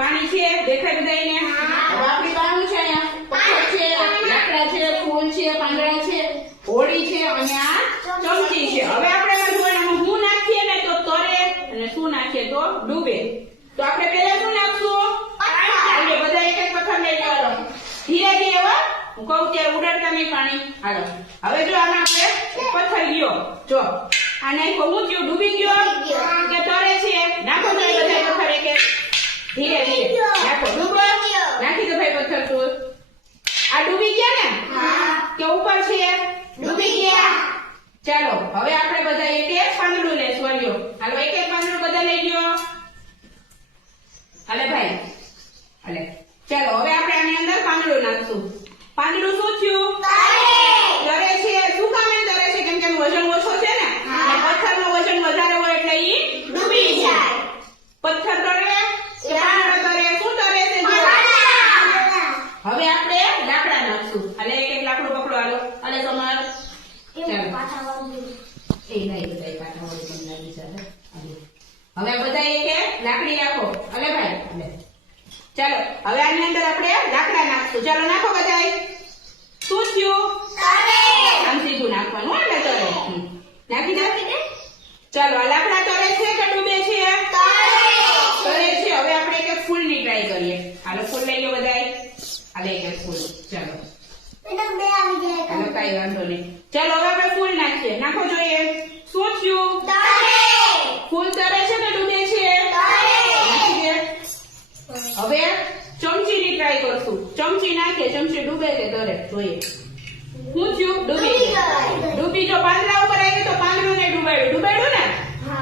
પાણી છે દેખાય બધાયને? હવે આપણી બાનું છે અહીંયા પથ્થર છે, લાકડા છે, ફૂલ છે, પાંદડા છે, હોળી છે અને આ ચમચી છે. હવે આપણે એમાં જોવાનું હું નાખીએ ને તો તરે અને શું નાખીએ તો ડૂબે. તો આપણે પહેલા શું નાખશું? પાણી. બધા એક એક પથ્થર લઈ લેવાનો. ધીરે ધીરે હો, હું કહું ત્યારે ઉડાડતા નહીં પાણી. હાલો હવે જો આમાં આપણે પથ્થર ગયો, જો આ નાખો, હું થયું ડૂબી ગયો કે તરે છે? નાખો તો બધા પથ્થર એક એક ધીરે ધીરે નાખો. ડૂબો નાખી દો ભાઈ પથ્થર. તો આ ડૂબી ગયા ને કે ઉપર છે? ડૂબી ગયા. ચાલો હવે આપણે બધા એક એક પાંદડું લેશું. લ્યો હાલો એક એક પાંદડું બધા લઈ ગયો. હાલે ભાઈ હાલે. ચાલો હવે આપણે આની અંદર પાંદડું નાખશું. પાંદડું શું થયું? તરે છે. શું કામ એ તરે છે? કેમ કે એનું વજન ઓછો છે ને, પથ્થરનું વજન વધારે હોય એટલે ઈ ડૂબી જાય. પથ્થર તરે કે પાંદડો તરે? શું તરે છે? હવે આપણે લાકડા નાખશું. હાલે એક એક લાકડું પકડો. હાલો હાલે તમાર એ નહીં બધા પાટા વાળી પણ લાગી છે. હવે બધા એક એક લાકડી નાખો. હાલે ભાઈ હાલે. ચાલો હવે આની અંદર આપણે લાકડા નાખશું. ચાલો નાખો બધાય. શું થયું? આમ સીધું નાખવાનું એટલે તરે. નાખી દે. ચાલો આ લાકડા તરે છે કે ડૂબે છે? તરે છે. હવે આપણે એક એક ફૂલની ટ્રાય કરીએ. હાલો ફૂલ લઈ લો બધાય. હાલે એક એક ફૂલ. ચાલો હાલો કઈ વાંધો નહીં. ચાલો હવે આપણે ફૂલ નાખીએ. નાખો જોઈએ. શું થયું? ફૂલ તરે છે કે ડૂબે છે? નાખી દે. હવે ચમચીની ટ્રાય કરશું. ચમચી નાખીએ. ચમચી ડૂબે કે તરે જોઈએ. શું થયું? ડૂબી. ડૂબી. જો પાંદડા ઉપર આવી તો પાંદડું ને ડૂબાડ્યું. ડૂબાડ્યું ને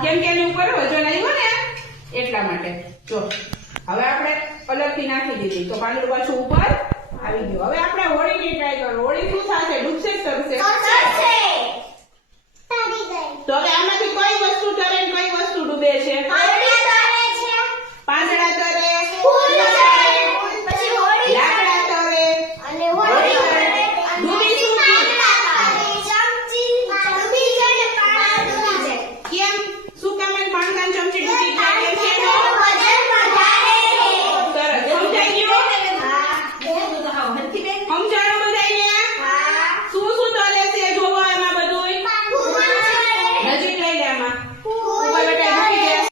કેમ કે એની ઉપર વજન આવ્યું ને એટલા માટે. જો હવે આપણે અલગથી નાખી દીધી તો પાંદડું પાછું ઉપર આવી ગયું. હવે આપણે હોળીની ટ્રાય કરો. હોળી શું થશે? ડૂબશે કે તરશે? તો હવે આમાં